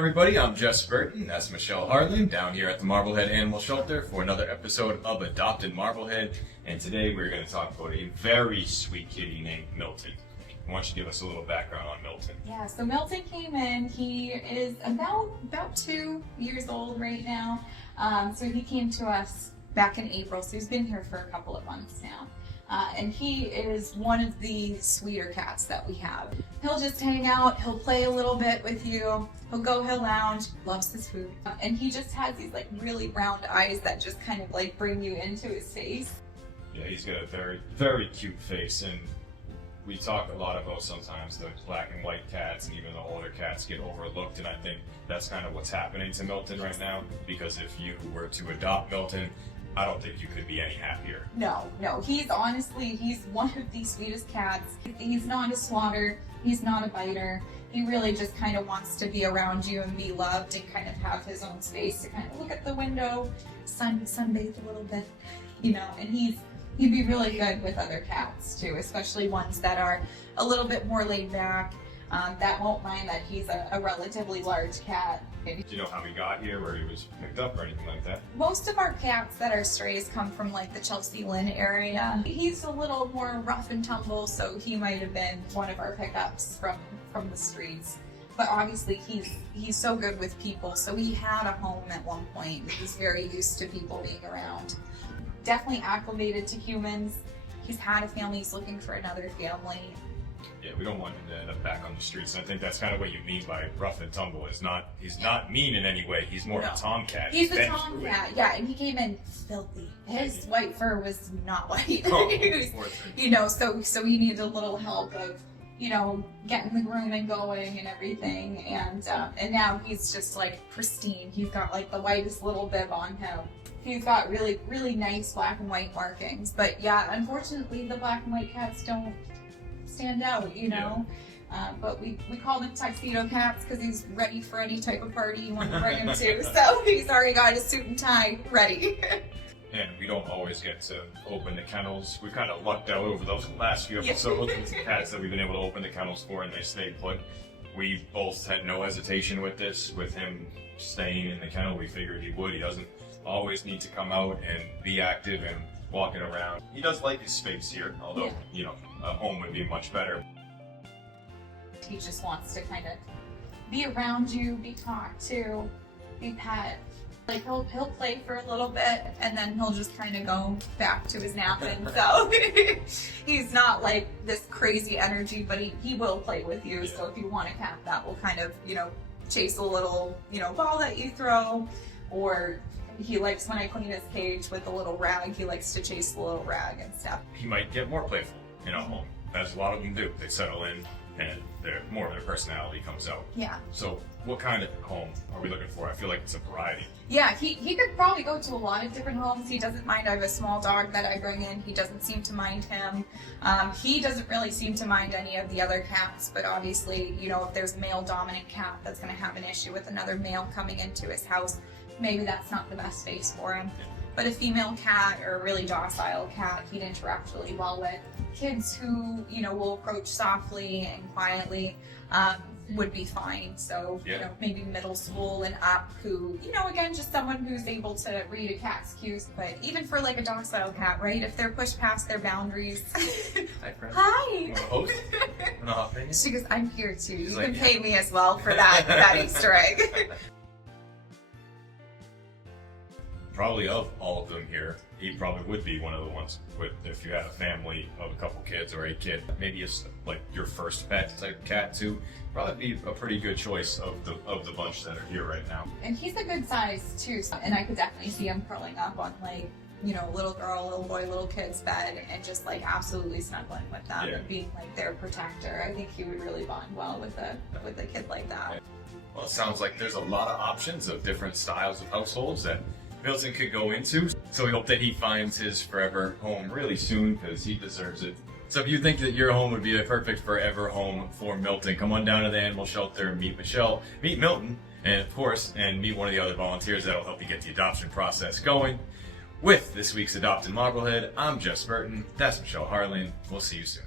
everybody, I'm Jess Burton, that's Michelle Harling, down here at the Marblehead Animal Shelter for another episode of AdoptIN Marblehead, and today we're going to talk about a very sweet kitty named Milton. Why don't you give us a little background on Milton? Yeah, so Milton came in, he is about 2 years old right now, so he came to us back in April, so he's been here for a couple of months now. And he is one of the sweeter cats that we have. He'll just hang out, he'll play a little bit with you, he'll lounge, loves his food. And he just has these like really round eyes that just kind of like bring you into his face. Yeah, he's got a very, very cute face, and we talk a lot about sometimes the black and white cats and even the older cats get overlooked, and I think that's kind of what's happening to Milton right now, because if you were to adopt Milton, I don't think you could be any happier. No, he's one of the sweetest cats. He's not a swatter, he's not a biter. He really just kind of wants to be around you and be loved and kind of have his own space to kind of look at the window, sunbathe a little bit, and he'd be really good with other cats too, especially ones that are a little bit more laid back, that won't mind that he's a relatively large cat. Do you know how he got here, where he was picked up or anything like that? Most of our cats that are strays come from like the Chelsea Lynn area. He's a little more rough and tumble, so he might have been one of our pickups from the streets. But obviously he's so good with people, so he had a home at one point. He was very used to people being around. Definitely acclimated to humans. He's had a family, he's looking for another family. Yeah, we don't want him to end up back on the streets. And I think that's kind of what you mean by rough and tumble. He's not mean in any way. He's more of a tomcat. He's a tomcat, yeah, and he came in filthy. His white fur was not white. Oh, so he needed a little help of, getting the grooming going and everything. And now he's just like pristine. He's got like the whitest little bib on him. He's got really, really nice black and white markings. But yeah, unfortunately the black and white cats don't stand out, Yeah. But we call them tuxedo cats because he's ready for any type of party you want to bring him to. So he's already got his suit and tie ready. And we don't always get to open the kennels. We kind of lucked out over those last few episodes with the cats that we've been able to open the kennels for, and they stayed put. We both had no hesitation with this, with him staying in the kennel. We figured he would. He doesn't always need to come out and be active and walking around. He does like his space here, although, a home would be much better. He just wants to kind of be around you, be talked to, be pet. Like he'll play for a little bit and then he'll just kind of go back to his napping. So he's not like this crazy energy, but he will play with you. So if you want a cat that will kind of, chase a little, ball that you throw, or he likes when I clean his cage with a little rag, he likes to chase the little rag and stuff. He might get more playful in a home, as a lot of them do. They settle in and more of their personality comes out. Yeah. So what kind of home are we looking for? I feel like it's a variety. Yeah, he could probably go to a lot of different homes. He doesn't mind. I have a small dog that I bring in. He doesn't seem to mind him. He doesn't really seem to mind any of the other cats, but obviously, if there's a male dominant cat that's going to have an issue with another male coming into his house, maybe that's not the best space for him. But a female cat or a really docile cat, he'd interact really well with. Kids who, will approach softly and quietly would be fine. So, maybe middle school and up who, again, just someone who's able to read a cat's cues. But even for like a docile cat, right? If they're pushed past their boundaries. Hi, friend. Hi. You want a host? Want a hot thing? She goes, I'm here too. You like, can pay me as well for that Easter egg. Probably of all of them here, he probably would be one of the ones if you had a family of a couple kids or a kid. Maybe it's like your first pet type cat too. Probably be a pretty good choice of the bunch that are here right now. And he's a good size too, and I could definitely see him curling up on like, little girl, little boy, little kid's bed and just like absolutely snuggling with them and being like their protector. I think he would really bond well with a kid like that. Well, it sounds like there's a lot of options of different styles of households that Milton could go into, so we hope that he finds his forever home really soon because he deserves it. So if you think that your home would be a perfect forever home for Milton, come on down to the animal shelter and meet Michelle, meet Milton, and of course, meet one of the other volunteers that'll help you get the adoption process going. With this week's AdoptIN Marblehead, I'm Jess Burton, that's Michelle Harling. We'll see you soon.